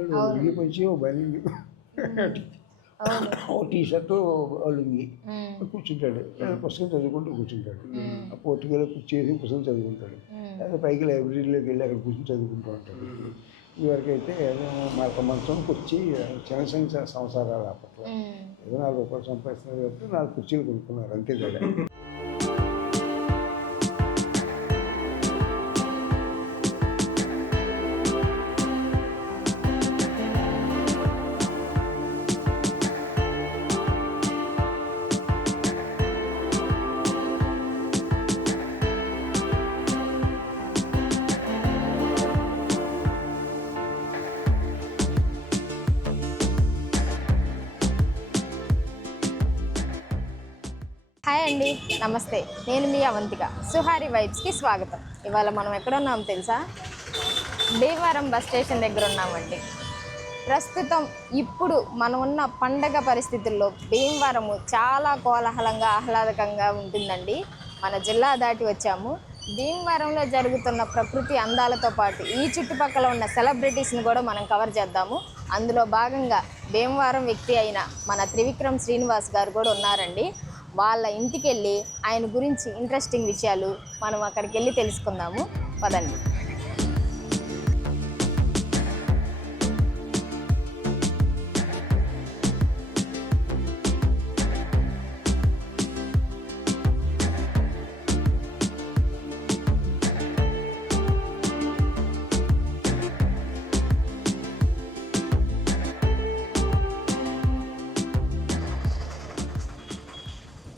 కూర్చుంటాడు. లుంగి పంచి ఓ బనీను O T shirt lungi కూర్చుంటాడు. పుస్తకం చదువుకుంటూ కూర్చుంటాడు. ఆ పోర్టుగల్ కూర్చేసి పుస్తకం చదువుకుంటాడు. లేదా పైకి లైబ్రరీలోకి వెళ్ళి అక్కడ కూర్చొని చదువుకుంటూ ఉంటాడు. ఇదివరకైతే ఏదో మాకు మంచంకి వచ్చి చిన్న చిన్న సంవత్సరాలు అప్పట్లో ఏదో ₹4 సంపాదిస్తున్నారు కాబట్టి 4 కుర్చీలు కొనుక్కున్నారు అంతే తేడా. హాయ్ అండి, నమస్తే. నేను మీ అవంతిక. సుహారి వైబ్స్కి స్వాగతం. ఇవాళ మనం ఎక్కడ ఉన్నాం తెలుసా? భీమవరం బస్ స్టేషన్ దగ్గర ఉన్నామండి. ప్రస్తుతం ఇప్పుడు మనం ఉన్న పండగ పరిస్థితుల్లో భీమవరము చాలా కోలాహలంగా ఆహ్లాదకంగా ఉంటుందండి. మన జిల్లా దాటి వచ్చాము. భీమవరంలో జరుగుతున్న ప్రకృతి అందాలతో పాటు ఈ చుట్టుపక్కల ఉన్న సెలబ్రిటీస్ని కూడా మనం కవర్ చేద్దాము. అందులో భాగంగా భీమవరం వ్యక్తి అయిన మన త్రివిక్రమ్ శ్రీనివాస్ గారు కూడా ఉన్నారండి. వాళ్ళ ఇంటికి వెళ్ళి ఆయన గురించి ఇంట్రెస్టింగ్ విషయాలు మనం అక్కడికి వెళ్ళి తెలుసుకుందాము. పదండి.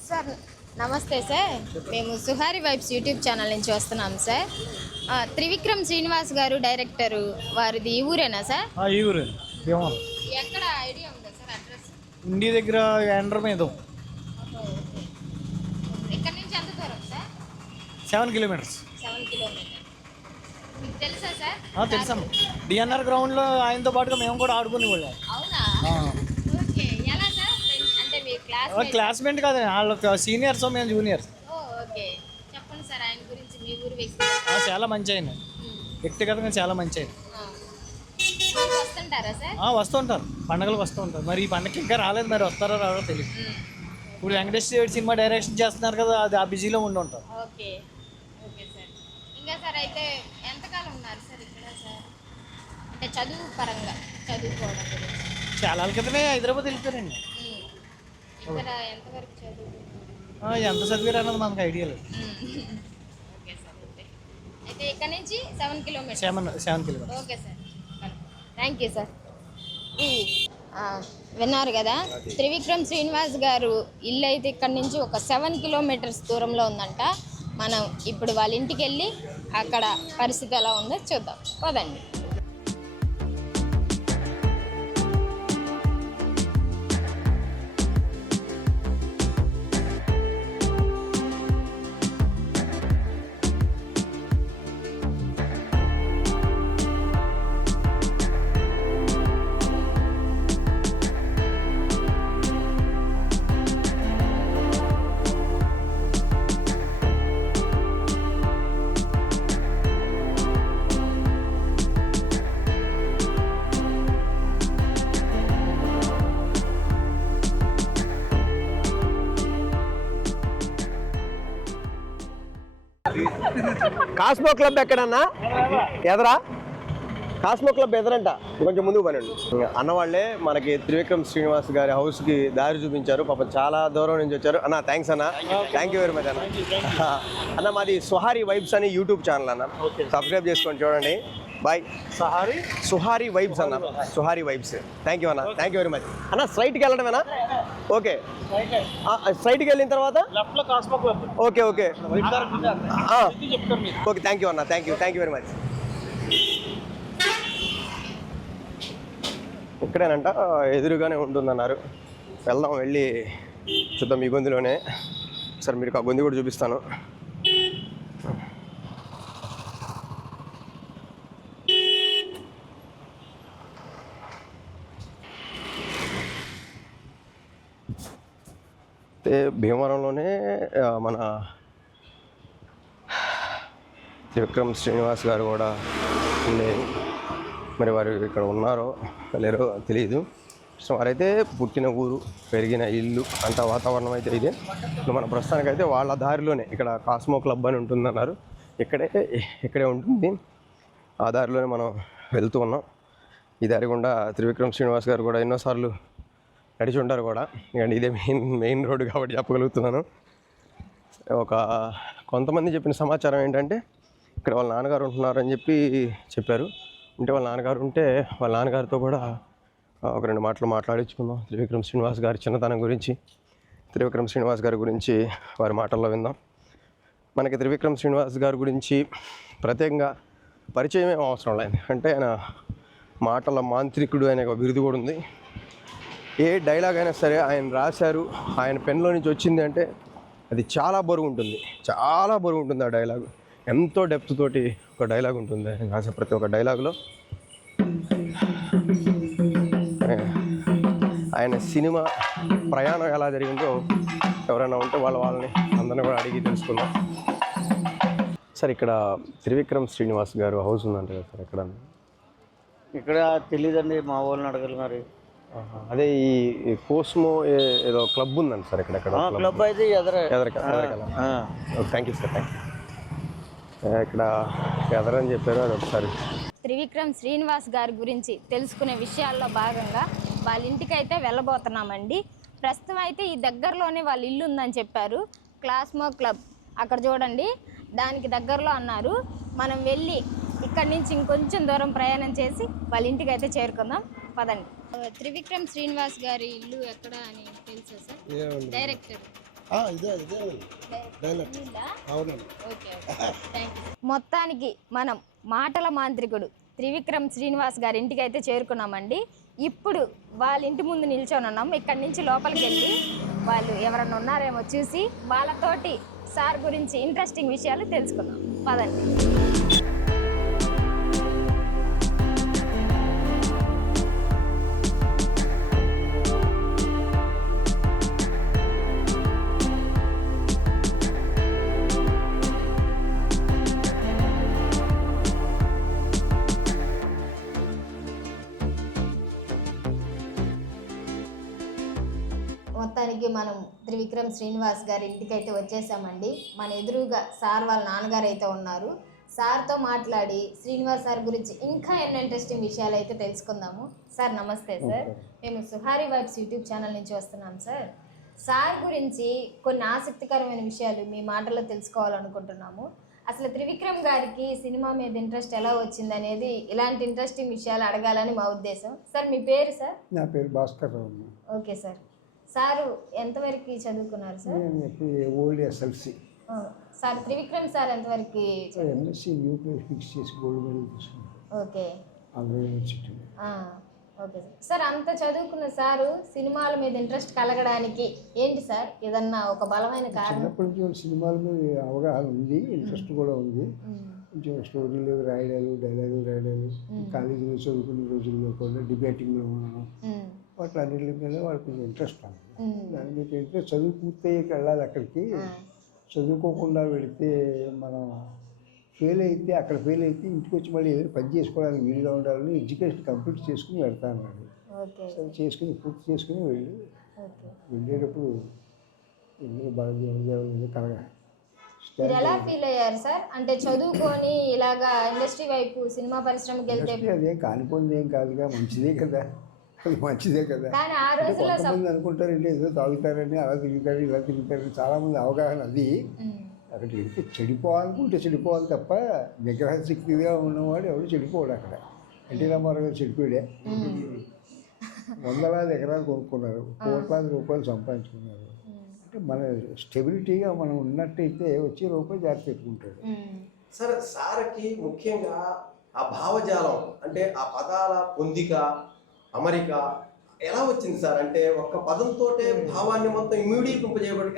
సార్ నమస్తే సార్, మేము సుహారి వైబ్స్ యూట్యూబ్ ఛానల్ నుంచి వస్తున్నాం సార్. త్రివిక్రమ్ శ్రీనివాస్ గారు డైరెక్టరు, వారిది ఈ ఊరేనా సార్? ఈ ఊరే భీమవరం. ఎక్కడ ఐడియా ఉందా సార్ అడ్రస్? ఇండి దగ్గర ఎండర్ మీద ఇక్కడ నుంచి ఎంత దూరం సార్? 7 కిలోమీటర్స్. 7 కిలోమీటర్. మీకు తెలుసా సార్? తెలుసమ్మ. డిఎన్ఆర్ గ్రౌండ్లో ఆయనతో పాటుగా మేము కూడా ఆడుకుని వాళ్ళం. అవునా? ఓకే. ఎలా సార్? అంటే మీ క్లాస్మేట్ కాదు, వాళ్ళ సీనియర్స్, మేము జూనియర్స్. ఓకే, చెప్పండి సార్ ఆయన గురించి, మీ ఊరు వ్యక్తి. చాలా మంచి ఆయన, వ్యక్తిగతంగా చాలా మంచి ఆయన. వస్తుంటారా సార్? వస్తూ ఉంటారు, పండగలకు వస్తూ ఉంటారు. మరి ఈ పండగకి ఇంకా రాలేదు, మరి వస్తారో రావో తెలియదు. ఇప్పుడు వెంకటేష్ సినిమా డైరెక్షన్ చేస్తున్నారు కదా, అది ఆ బిజీలో ఉండి ఉంటారు. Okay okay sir. ఇంకా సార్ అయితే ఎంతకాలం ఉన్నారు సార్ ఇక్కడ సార్? అంటే చదువు పరంగా చదువుకోవడం గురించి. చాలా క్రితమే హైదరాబాద్ వెళ్ళిపోయారండి. ఇక్కడ ఎంతవరకు చదువు? ఎంత చదివారు అన్నది మనకు ఐడియా లేదు. Okay sir. అయితే ఇక్కడ నుంచి 7 kilometres. 7 kilometres. Okay sir, thank you sir. విన్నారు కదా, త్రివిక్రమ్ శ్రీనివాస్ గారు ఇల్లు అయితే ఇక్కడ నుంచి ఒక 7 కిలోమీటర్స్ దూరంలో ఉందంట. మనం ఇప్పుడు వాళ్ళ ఇంటికి వెళ్ళి అక్కడ పరిస్థితి ఎలా ఉందో చూద్దాం. పదండి. కాస్మో క్లబ్ ఎక్కడన్నా? ఎదరా? కాస్మో క్లబ్ ఎదరంట, కొంచెం ముందుకు పనండి. అన్నవాళ్లే మనకి త్రివిక్రమ్ శ్రీనివాస్ గారి హౌస్కి దారి చూపించారు. పాపం చాలా దూరం నుంచి వచ్చారు. అన్న థ్యాంక్స్ అన్న, థ్యాంక్ యూ వెరీ మచ్ అన్న. అన్న మాది సుహారి వైబ్స్ అని యూట్యూబ్ ఛానల్ అన్న, సబ్స్క్రైబ్ చేసుకొని చూడండి. బాయ్. సుహారి వైబ్స్ అన్న, సుహారి వైబ్స్. థ్యాంక్ యూ అన్న, థ్యాంక్ యూ వెరీ మచ్ అన్న. స్ట్రైట్కి వెళ్ళడమేనా? ఓకే, స్ట్రైట్కి వెళ్ళిన తర్వాత okay okay okay. Thank you అన్న, థ్యాంక్ యూ వెరీ మచ్. ఇక్కడేనంట, ఎదురుగానే ఉంటుందన్నారు. వెళ్దాం, వెళ్ళి చూద్దాం. ఈ గొంతులోనే సార్, మీరు ఆ గొంతు కూడా చూపిస్తాను. భీమవరంలోనే మన త్రివిక్రమ్ శ్రీనివాస్ గారు కూడా ఉండేది. మరి వారు ఇక్కడ ఉన్నారో లేరో తెలియదు. సో వారైతే పుట్టిన ఊరు, పెరిగిన ఇల్లు, అంత వాతావరణం అయితే ఇదే. మన ప్రస్తుతానికైతే వాళ్ళ దారిలోనే ఇక్కడ కాస్మో క్లబ్ అని ఉంటుందన్నారు. ఇక్కడే ఉంటుంది. ఆ దారిలోనే మనం వెళ్తూ ఉన్నాం. ఈ దారి గుండా త్రివిక్రమ్ శ్రీనివాస్ గారు కూడా ఎన్నోసార్లు నడిచి ఉంటారు కూడా. ఎందుకంటే ఇదే మెయిన్ రోడ్డు కాబట్టి చెప్పగలుగుతున్నాను. కొంతమంది చెప్పిన సమాచారం ఏంటంటే ఇక్కడ వాళ్ళ నాన్నగారు ఉంటున్నారని చెప్పారు. వాళ్ళ నాన్నగారు ఉంటే వాళ్ళ నాన్నగారితో కూడా ఒక 2 మాటలు మాట్లాడించుకుందాం. త్రివిక్రమ్ శ్రీనివాస్ గారి చిన్నతనం గురించి, త్రివిక్రమ్ శ్రీనివాస్ గారి గురించి వారి మాటల్లో విందాం. మనకి త్రివిక్రమ్ శ్రీనివాస్ గారి గురించి ప్రత్యేకంగా పరిచయం ఏం అవసరం లేదు. అంటే ఆయన మాటల మాంత్రికుడు అనే ఒక బిరుదు కూడా ఉంది. ఏ డైలాగ్ అయినా సరే ఆయన రాశారు, ఆయన పెన్లో నుంచి వచ్చింది అంటే అది చాలా బరువు ఉంటుంది. ఆ డైలాగ్ ఎంతో డెప్త్ తోటి ఒక డైలాగ్ ఉంటుంది. ఆయన రాసే ప్రతి ఒక్క డైలాగులో ఆయన సినిమా ప్రయాణం ఎలా జరిగిందో ఎవరైనా ఉంటే వాళ్ళని అందరినీ కూడా అడిగి తెలుసుకుందాం. సార్, ఇక్కడ త్రివిక్రమ్ శ్రీనివాస్ గారు హౌస్ ఉందంట కదా సార్? ఇక్కడ తెలీదండి, మా వాళ్ళని అడగాలి మరి. అదే ఈ కోస్మో ఏదో క్లబ్ ఉందండి సార్ ఇక్కడ? క్లబ్ అయితే thank you sir, thank you. ఇక్కడ ఎదరని చెప్పారు, అది ఒకసారి. త్రివిక్రమ్ శ్రీనివాస్ గారి గురించి తెలుసుకునే విషయాల్లో భాగంగా వాళ్ళ ఇంటికి అయితే వెళ్ళబోతున్నామండి. ప్రస్తుతం అయితే ఈ దగ్గరలోనే వాళ్ళ ఇల్లు ఉందని చెప్పారు, కాస్మో క్లబ్. అక్కడ చూడండి, దానికి దగ్గరలో అన్నారు. మనం వెళ్ళి ఇక్కడి నుంచి ఇంకొంచెం దూరం ప్రయాణం చేసి వాళ్ళ ఇంటికి అయితే చేరుకుందాం, పదండి. త్రివిక్రమ్ శ్రీనివాస్ గారి ఇల్లు ఎక్కడ అని తెలుసా సార్? డైరెక్టర్ మొత్తానికి మనం మాటల మాంత్రికుడు త్రివిక్రమ్ శ్రీనివాస్ గారి ఇంటికి అయితే చేరుకున్నామండి. ఇప్పుడు వాళ్ళ ఇంటి ముందు నిల్చొని ఉన్నాం. ఇక్కడి నుంచి లోపలికి వెళ్ళి వాళ్ళు ఎవరన్నా ఉన్నారేమో చూసి వాళ్ళతోటి సార్ గురించి ఇంట్రెస్టింగ్ విషయాలు తెలుసుకుందాం, పదండి. మొత్తానికి మనం త్రివిక్రమ్ శ్రీనివాస్ గారి ఇంటికి అయితే వచ్చేసామండి. మన ఎదురుగా సార్ వాళ్ళ నాన్నగారు అయితే ఉన్నారు. సార్తో మాట్లాడి శ్రీనివాస్ సార్ గురించి ఇంకా ఎన్నో ఇంట్రెస్టింగ్ విషయాలు అయితే తెలుసుకుందాము. సార్ నమస్తే సార్, మేము సుహారి వైబ్స్ యూట్యూబ్ ఛానల్ నుంచి వస్తున్నాం సార్. సార్ గురించి కొన్ని ఆసక్తికరమైన విషయాలు మీ మాటల్లో తెలుసుకోవాలనుకుంటున్నాము. అసలు త్రివిక్రమ్ గారికి సినిమా మీద ఇంట్రెస్ట్ ఎలా వచ్చింది అనేది, ఇలాంటి ఇంట్రెస్టింగ్ విషయాలు అడగాలని మా ఉద్దేశం. సార్ మీ పేరు సార్? నా పేరు Bhaskar Rao. Okay sir. Sir ఎంతవరకు చదువుకున్నారు sir? Old SLC. Sir Trivikram sir ఎంతవరకు? ఎంఎస్సి న్యూక్లియర్ ఫిక్స్ చేసి గోల్డ్ మెడల్ తీసుకున్నారు. Okay, Andhra university. Okay sir. అంత చదువుకున్న సారు సినిమాల మీద ఇంట్రెస్ట్ కలగడానికి ఏంటి సార్ ఏదన్నా ఒక బలమైన కారణం? చిన్నప్పటి నుంచి సినిమాల మీద అవగాహన ఉంది, ఇంట్రెస్ట్ కూడా ఉంది. కొంచెం స్టోరీలు రాయడాలు, డైలాగులు రాయడాలు, కాలేజీలో చదువుకునే రోజుల్లో కూడా డిబేటింగ్లో ఉన్నాను. వాటి అన్నింటి మీద వాళ్ళకి కొంచెం ఇంట్రెస్ట్ ఉంది. దాని మీద ఏంటంటే చదువు పూర్తయ్యాక వెళ్ళాలి అక్కడికి. చదువుకోకుండా వెళితే మనం ఫెయిల్ అయితే, అక్కడ ఫెయిల్ అయితే ఇంటికి వచ్చి మళ్ళీ ఏదైనా పని చేసుకోవడానికి వీలుగా ఉండాలని ఎడ్యుకేషన్ కంప్లీట్ చేసుకుని వెళ్తా అన్నాడు. సరే పూర్తి చేసుకుని వెళ్ళేటప్పుడు బాగా దేవుడు కలగా. మీరు ఎలా ఫీల్ అయ్యారు సార్? అంటే చదువుకొని ఇలాగా ఇండస్ట్రీ వైపు, సినిమా పరిశ్రమకి వెళ్తే అదే కానిపోయింది ఏం కాదుగా, మంచిదే కదా, మంచిదే కదా. కొంతమంది అనుకుంటారంటే ఏదో తాగుతారని, అలా తిరుగుతారు, ఇలా తిరుగుతారని. చాలామంది అవగాహన అది. అక్కడికి వెళ్తే చెడిపోవాలనుకుంటే చెడిపోవాలి తప్ప నిగ్రహ శక్తిగా ఉన్నవాడు ఎవడు చెడిపోవాడు. అక్కడ ఎన్టీ రామారావు గారు చెడిపోయాడే. వందలాది ఎకరాలు కొనుక్కున్నారు, కోట్లాది రూపాయలు సంపాదించుకున్నారు. అంటే మన స్టెబిలిటీగా మనం ఉన్నట్టయితే వచ్చే రూపాయి జాగ్రత్త పెట్టుకుంటాడు. సరే, సార్కి ముఖ్యంగా ఆ భావజాలం అంటే ఆ పదాల పొందిక, అమరిక ఎలా వచ్చింది సార్? అంటే ఒక్క పదంతో భావాన్ని మొత్తం ఇమీడియట్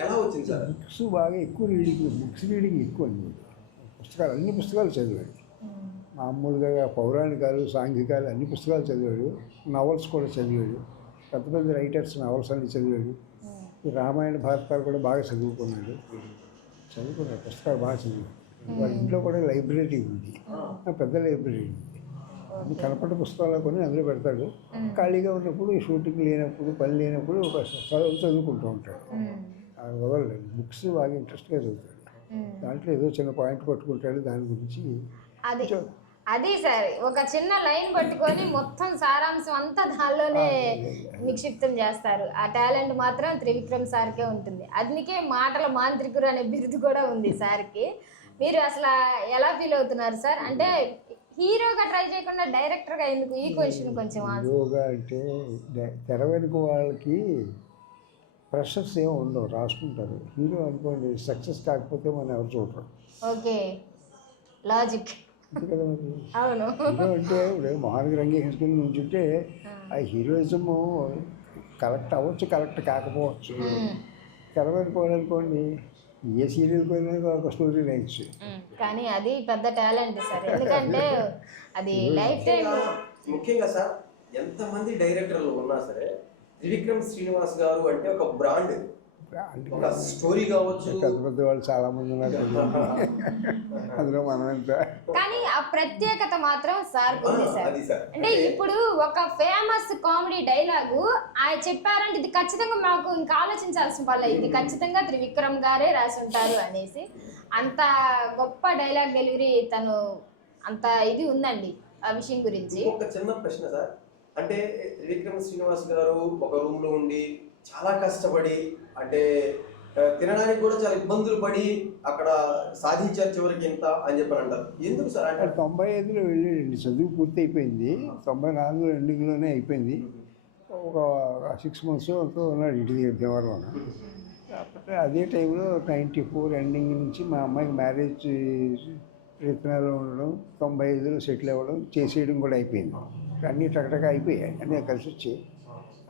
ఎలా వచ్చింది సార్? బుక్స్ బాగా ఎక్కువ బుక్స్ రీడింగ్ ఎక్కువ అండి. పుస్తకాలు, అన్ని పుస్తకాలు చదివాడు. మామూలుగా పౌరాణికాలు, సాంఘికాలు అన్ని పుస్తకాలు చదివాడు. నవల్స్ కూడా చదివాడు. పెద్ద పెద్ద రైటర్స్ నవల్స్ అన్ని చదివాడు. ఈ రామాయణ భారతాలు కూడా బాగా చదువుకున్నాడు. పుస్తకాలు బాగా చదివాడు. వాళ్ళ ఇంట్లో కూడా లైబ్రరీ ఉంది, పెద్ద లైబ్రరీ ఉంది. అన్ని కనపడ్డ పుస్తకాలు కొని అందులో పెడతాడు. ఖాళీగా ఉన్నప్పుడు షూటింగ్ లేనప్పుడు పని లేనప్పుడు ఒక చదువుకుంటూ ఉంటాడు. అది వదలలేదు. బుక్స్ బాగా ఇంట్రెస్ట్గా చదువుతాడు. దాంట్లో ఏదో చిన్న పాయింట్ పట్టుకుంటాడు, దాని గురించి అది సార్ ఒక చిన్న లైన్ పట్టుకొని మొత్తం సారాంశం అంతా దానిలోనే నిక్షిప్తం చేస్తారు. ఆ టాలెంట్ మాత్రం త్రివిక్రమ్ సార్కే ఉంటుంది. అందుకే మాటల మాంత్రికుడు అనే బిరుదు కూడా ఉంది సార్కి. మీరు అసలు ఎలా ఫీల్ అవుతున్నారు సార్? అంటే హీరోగా ట్రై చేయకుండా డైరెక్టర్గా ఎందుకు? ఈ క్వశ్చన్ కొంచెం హీరోగా అంటే తెర వెనుక వాళ్ళకి ప్రెషర్స్ ఏమి ఉండవు, రాసుకుంటారు. హీరో అనుకోండి సక్సెస్ కాకపోతే మనం ఎవరు చూడరు. ఓకే, లాజిక్ అంతే కదా మరి. అవును. హీరో అంటే ఇప్పుడు మహానగర అంగీకరించుకుని నుంచుంటే ఆ హీరోయిజం కరెక్ట్ అవ్వచ్చు, కరెక్ట్ కాకపోవచ్చు. తెర వెనుక వాళ్ళు అనుకోండి ఏ సీరియల్ పోయినా ఒక స్టోరీ రాయచ్చు. కానీ అది పెద్ద టాలెంట్ సార్. ఎందుకంటే అది లైఫ్ టైం. ముఖ్యంగా సార్ ఎంతమంది డైరెక్టర్లు ఉన్నా సరే త్రివిక్రమ్ శ్రీనివాస్ గారు అంటే ఒక బ్రాండ్, ఒక స్టోరీ కావచ్చు. పెద్ద పెద్ద వాళ్ళు చాలా మంది ఉన్నారు అందులో మనం ఎంత. కానీ ఆ ప్రత్యేకత మాత్రం సార్ ఉంది సార్. అంటే ఇప్పుడు ఒక ఫేమస్ కామెడీ డైలాగు ఆయన చెప్పారంటే ఇది ఖచ్చితంగా మాకు ఇంకా ఆలోచించాల్సిన పని, ఇది ఖచ్చితంగా త్రివిక్రమ్ గారే రాసి ఉంటారు అనేసి. అంత గొప్ప డైలాగ్ డెలివరీ తను, అంత ఇది ఉందండి ఆ విషయం గురించి. ఒక చిన్న ప్రశ్న సార్, అంటే త్రివిక్రమ్ శ్రీనివాస్ గారు ఒక రూమ్ లో ఉండి చాలా కష్టపడి, అంటే తినడానికి కూడా చాలా ఇబ్బందులు పడి అక్కడ సాధించారు చివరికి ఇంత అని చెప్పని అంటారు. ఎందుకు సార్? అంటే 95లో వెళ్ళాడండి, చదువు పూర్తి అయిపోయింది. 94 ఎండింగ్లోనే అయిపోయింది. ఒక 6 months అంతా ఉన్నాడు ఇంటి దగ్గర భీమవరంలో. కాకపోతే అదే టైంలో 94 ఎండింగ్ నుంచి మా అమ్మాయికి మ్యారేజ్ ప్రయత్నాలు ఉండడం, 95లో సెటిల్ అవ్వడం, చేసేయడం కూడా అయిపోయింది. అన్నీ టకటక అయిపోయాయి, అన్నీ కలిసి వచ్చి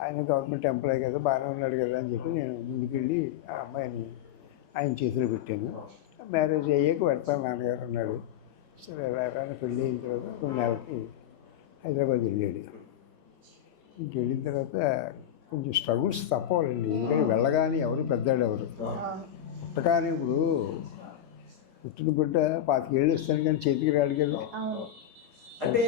ఆయన గవర్నమెంట్ ఎంప్లాయీ కదా, బాగానే ఉన్నాడు కదా అని చెప్పి నేను ముందుకెళ్ళి ఆ అమ్మాయిని ఆయన చేతిలో పెట్టాను. మ్యారేజ్ అయ్యాక పెడతాను నాన్నగారు అన్నాడు. సరే ఎలా పెళ్ళి అయిన తర్వాత 2 నెలలకి హైదరాబాద్ వెళ్ళాడు. ఇంటికి వెళ్ళిన తర్వాత కొంచెం స్ట్రగుల్స్ తప్పవాలండి. ఎందుకంటే వెళ్ళగానే ఎవరు పెద్దాడు ఎవరు పుట్టగానే, ఇప్పుడు పుట్టిన బిడ్డ 25 ఏళ్ళు వస్తాను కానీ చేతికి రాడు కదా. అంటే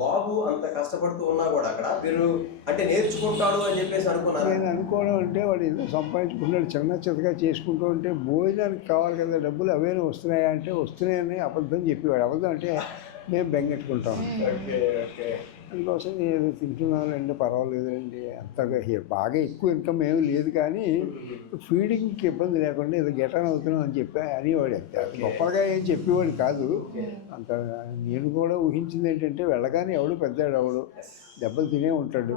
బాబు అంత కష్టపడుతూ ఉన్నా కూడా అక్కడ మీరు అంటే నేర్చుకుంటాడు అని చెప్పేసి అనుకున్నారు. నేను అనుకోవడం అంటే వాడు ఏదో సంపాదించుకున్నాడు, చిన్న చిన్నగా చేసుకుంటూ ఉంటే భోజనానికి కావాలి కదా డబ్బులు, అవేనా వస్తున్నాయా అంటే వస్తున్నాయని అబద్ధం చెప్పేవాడు. అబద్ధం అంటే మేము బెంగెట్టుకుంటాం. అందుకోసం ఏదో తింటున్నానండి, పర్వాలేదండి, అంతగా బాగా ఎక్కువ ఇన్కమ్ ఏమీ లేదు కానీ ఫీడింగ్కి ఇబ్బంది లేకుండా ఏదో గెటాన్ అవుతున్నాం అని చెప్పి అనేవాడు. అంతే, గొప్పగా ఏం చెప్పేవాడు కాదు. అంత నేను కూడా ఊహించింది ఏంటంటే వెళ్ళగానే ఎవడు పెద్దాడు, ఎవడు దెబ్బలు తినే ఉంటాడు.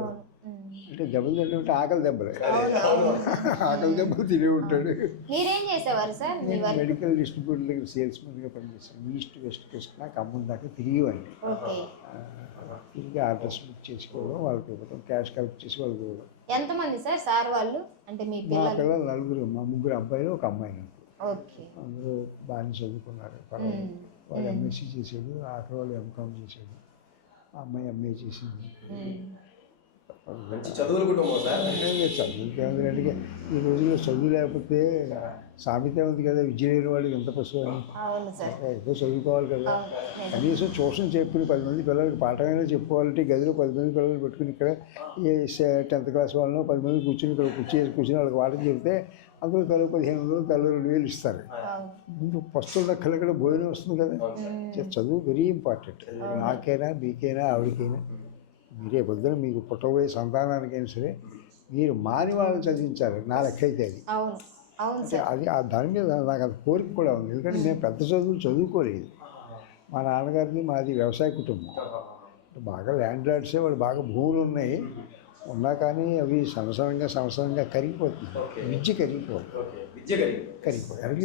అంటే దెబ్బలు తింటే ఆకలి దెబ్బలు, ఆకలి దెబ్బలు తినే ఉంటాడు. మీరేం చేసేవారు సార్? మెడికల్ డిస్ట్రిబ్యూటర్ దగ్గర సేల్స్మెన్గా పనిచేస్తాను. ఈస్ట్ వెస్ట్ కృష్ణ ఖమ్మం దాకా తిరిగివ్వండి. తిరిగి ఆర్డర్స్ బుక్ చేసుకోవడం, వాళ్ళకి ఇవ్వడం, క్యాష్ కలెక్ట్ చేసి వాళ్ళకి ఇవ్వడం. ఎంతమంది సార్ సార్ వాళ్ళు? అంటే మీ మా పిల్లలు 4, మా 3 అబ్బాయిలు, 1 అమ్మాయి నాకు. అందరూ బాగానే చదువుకున్నారు, పర్వాలేదు. వాడు ఎంఎస్సీ చేశాడు, ఆఖరి వాళ్ళు ఎంకామ్ చేశాడు, ఆ అమ్మాయి ఎంఏ చేసింది. మంచి చదువుల కుటుంబం సార్. చదువుకి ఈ రోజుల్లో చదువు లేకపోతే సామెత ఉంది కదా, విద్య లేని వాడికి ఎంత పశువు అని. ఏదో చదువుకోవాలి కదా. కనీసం ట్యూషన్ చెప్పిన 10 మంది పిల్లలకి పాఠమైనా చెప్పుకోవాలంటే గదిలో 10 మంది పిల్లలు పెట్టుకుని ఇక్కడ ఏ 10th క్లాస్ వాళ్ళను 10 మంది కూర్చుని ఇక్కడ కూర్చుని వాళ్ళకి పాఠం చెప్తే అందులో తల 1500 తల 2000 ఇస్తారు. ముందు పస్తుల కలగడ భోజనం వస్తుంది కదా. చదువు వెరీ ఇంపార్టెంట్. నాకైనా, మీకైనా, ఆవిడకైనా. మీరే పొద్దున మీకు పుట్టబోయే సంతానానికైనా సరే మీరు మాని వాళ్ళని చదివించాలి. నా లెక్క అయితే అది దాని మీద నాకు అది కోరిక కూడా ఉంది. ఎందుకంటే మేము పెద్ద చదువులు చదువుకోలేదు. మా నాన్నగారిది మాది వ్యవసాయ కుటుంబం. బాగా ల్యాండ్ లార్డ్సే, వాళ్ళు బాగా భూములు ఉన్నాయి, ఉన్నా కానీ అవి సంవత్సరంగా కరిగిపోతుంది. విద్య కరిగిపోతుంది. ఎక్కడికి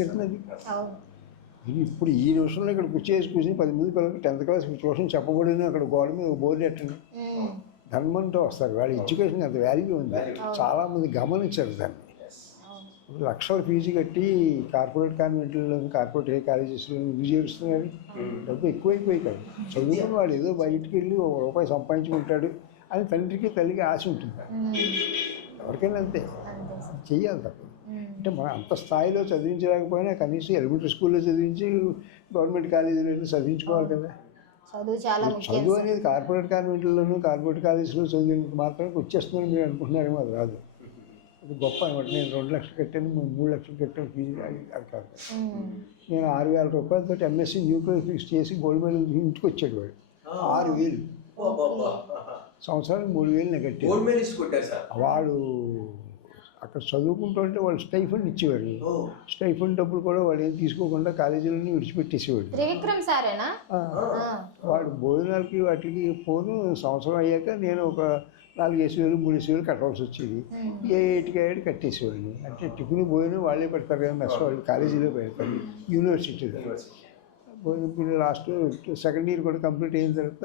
ఇప్పుడు ఈ నిమిషంలో ఇక్కడ కూర్చుని 10 మంది పిల్లలకి 10th క్లాస్ ట్యూషన్ చెప్పబడిన అక్కడ గోడ మీద బోర్డు ఎట్టండి ధన్మంటూ వస్తారు. వాళ్ళ ఎడ్యుకేషన్ అంత వాల్యూ ఉంది. చాలామంది గమనించారు దాన్ని. లక్షల ఫీజు కట్టి కార్పొరేట్ కాన్వెంట్లో, కార్పొరేట్ కాలేజెస్లో ఎందుకు చేరుస్తున్నారు? డబ్బు ఎక్కువైపోయి కాదు. చదువుకుని వాడు ఏదో బయటికి వెళ్ళి ₹1 సంపాదించుకుంటాడు అని తండ్రికి తల్లికి ఆశ ఉంటుంది. ఎవరికైనా అంతే, చెయ్యాలి తప్ప. అంటే మనం అంత స్థాయిలో చదివించలేకపోయినా కనీసం ఎలిమెంటరీ స్కూల్లో చదివించి గవర్నమెంట్ కాలేజీలో చదివించుకోవాలి కదా. చదువు చాలా ముఖ్యం. చదువు అనేది కార్పొరేట్ కాన్వెంట్లోనూ కార్పొరేట్ కాలేజీలో చదివినందుకు మాత్రమే వచ్చేస్తుందని మీరు అనుకుంటున్నారేమో, అది రాదు. అది గొప్ప అనమాట. నేను 2 లక్షలు కట్టాను, 3 లక్షలు కట్టాను ఫీజు, అది కాదు. నేను 6,000 రూపాయలతో ఎంఎస్సీ న్యూక్లియర్ ఫిక్స్ చేసి గోల్డ్ మెడల్ ఇంటికి వచ్చాడు వాడు. 6,000 సంవత్సరానికి 3,000 నేను కట్టాను. వాడు అక్కడ చదువుకుంటుంటే వాళ్ళు స్టైఫండ్ ఇచ్చేవాడు. స్టైఫండ్ డబ్బులు కూడా వాడు ఏం తీసుకోకుండా కాలేజీలోనే విడిచిపెట్టేసేవాడు. త్రివిక్రమ్ సారేనా? వాడు భోజనాలకి వాటికి పోను. సంవత్సరం అయ్యాక నేను ఒక 4,000 3,000 కట్టవలసి వచ్చేది. ఏటికి కట్టేసేవాడిని. అంటే టిఫిన్ భోజనం వాళ్ళే పెడతారు కదా, మెస్ వాళ్ళు కాలేజీలో పెడతారు, యూనివర్సిటీలో. భోజనం లాస్ట్ సెకండ్ ఇయర్ కూడా కంప్లీట్ అయిన తర్వాత